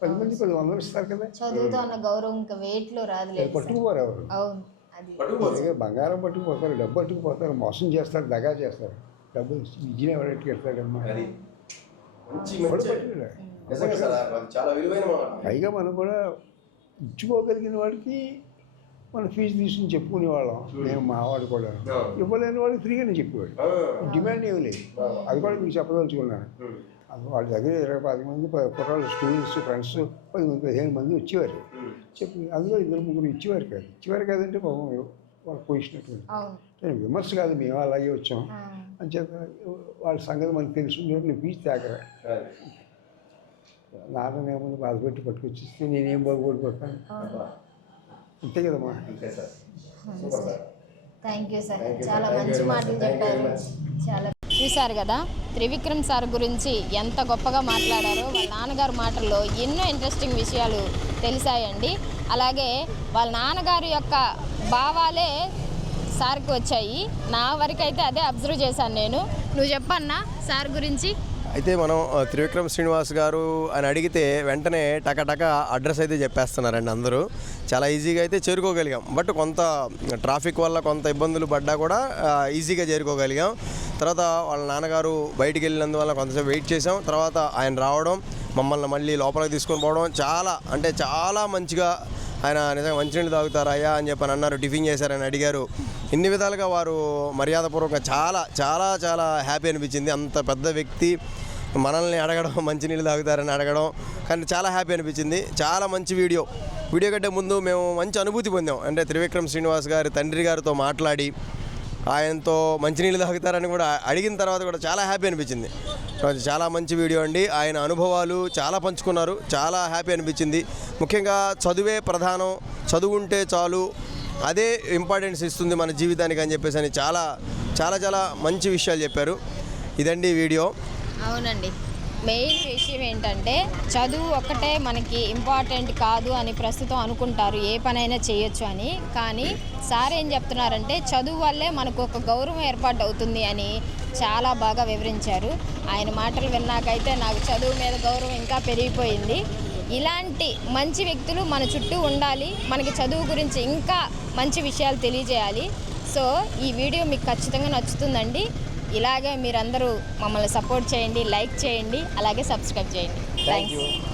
10 మంది 10 వందలు ఇస్తారు కదా. చదువుతో అన్న గౌరవం ఇంకా వెయిట్లో రాదు, పట్టుకుపోరు ఎవరు. బంగారం పట్టుకుపోతారు, డబ్బు పట్టుకుపోతారు, మోసం చేస్తారు, దగా చేస్తారు. డబ్బులు విజయం ఎవరెట్టుకు వెళ్తాడమ్మా. పైగా మనం కూడా ఇచ్చుకోగలిగిన వాడికి మనం ఫీజు తీసుకుని చెప్పుకునేవాళ్ళం. నేను మావాడు కూడా ఇవ్వలేని వాడికి ఫ్రీగానే చెప్పేవాడు, డిమాండ్ ఏమి లేదు. అది కూడా మీకు చెప్పదలుచుకున్నాను. వాళ్ళ దగ్గర 20-25 మంది కుర్రాళ్ళు, స్టూడెంట్స్, ఫ్రెండ్స్ 10-15 మంది వచ్చేవారు. చెప్పి అందులో 2-3 ఇచ్చేవారు కాదంటే పాపం వాళ్ళు పోయినటువంటి విమర్శ కాదు, మేము అలాగే వచ్చాం అని చెప్పి వాళ్ళ సంగతి మనకు తెలుసు. ఫీజు తేగరా నాన్ననేమో బాధపెట్టి పట్టుకొచ్చిస్తే నేనేం బాగుపడిపోతాను. అంతే కదమ్మా. థ్యాంక్ యూ సార్, చాలా మంచి మాటలు చెప్పారు. చాలా చూశారు కదా త్రివిక్రమ్ సార్ గురించి ఎంత గొప్పగా మాట్లాడారో. వాళ్ళ నాన్నగారు మాటల్లో ఎన్నో ఇంట్రెస్టింగ్ విషయాలు తెలిసాయండి. అలాగే వాళ్ళ నాన్నగారు యొక్క భావాలే సార్కి వచ్చాయి. నా వరకు అయితే అదే అబ్జర్వ్ చేశాను నేను. నువ్వు చెప్పన్నా సార్ గురించి? అయితే మనం త్రివిక్రమ్ శ్రీనివాస్ గారు అని అడిగితే వెంటనే టకటక అడ్రస్ అయితే చెప్పేస్తున్నారండి అందరూ. చాలా ఈజీగా అయితే చేరుకోగలిగాం. బట్ కొంత ట్రాఫిక్ వల్ల కొంత ఇబ్బందులు పడ్డా కూడా ఈజీగా చేరుకోగలిగాం. తర్వాత వాళ్ళ నాన్నగారు బయటికి వెళ్ళినందువల్ల కొంతసేపు వెయిట్ చేసాం. తర్వాత ఆయన రావడం, మమ్మల్ని మళ్ళీ లోపలికి తీసుకొని పోవడం, చాలా అంటే చాలా మంచిగా ఆయన నిజంగా మంచినీళ్ళు తాగుతారా అయ్యా అని చెప్పని అన్నారు. టిఫిన్ చేశారని అడిగారు. ఇన్ని విధాలుగా వారు మర్యాదపూర్వకంగా చాలా చాలా చాలా హ్యాపీ అనిపించింది. అంత పెద్ద వ్యక్తి మనల్ని అడగడం, మంచినీళ్ళు తాగుతారని అడగడం, కానీ చాలా హ్యాపీ అనిపించింది. చాలా మంచి వీడియో కంటే ముందు మేము మంచి అనుభూతి పొందాం. అంటే త్రివిక్రమ్ శ్రీనివాస్ గారి తండ్రి గారితో మాట్లాడి ఆయనతో మంచినీళ్ళు తాగుతారని కూడా అడిగిన తర్వాత కూడా చాలా హ్యాపీ అనిపించింది. చాలా మంచి వీడియో అండి. ఆయన అనుభవాలు చాలా పంచుకున్నారు. చాలా హ్యాపీ అనిపించింది. ముఖ్యంగా చదువే ప్రధానం, చదువుంటే చాలు, అదే ఇంపార్టెన్స్ ఇస్తుంది మన జీవితానికి అని చెప్పేసి అని చాలా చాలా చాలా మంచి విషయాలు చెప్పారు. ఇదండి వీడియో. అవునండి, మెయిన్ విషయం ఏంటంటే చదువు ఒక్కటే మనకి ఇంపార్టెంట్ కాదు అని ప్రస్తుతం అనుకుంటారు, ఏ పనైనా చేయొచ్చు అని. కానీ సార్ ఏం చెప్తున్నారంటే చదువు వల్లే మనకు ఒక గౌరవం ఏర్పాటు అవుతుంది అని చాలా బాగా వివరించారు. ఆయన మాటలు విన్నాకైతే నాకు చదువు మీద గౌరవం ఇంకా పెరిగిపోయింది. ఇలాంటి మంచి వ్యక్తులు మన చుట్టూ ఉండాలి. మనకి చదువు గురించి ఇంకా మంచి విషయాలు తెలియజేయాలి. సో ఈ వీడియో మీకు ఖచ్చితంగా నచ్చుతుందండి. ఇలాగే మీరందరూ మమ్మల్ని సపోర్ట్ చేయండి, లైక్ చేయండి, అలాగే సబ్స్క్రైబ్ చేయండి. థ్యాంక్స్.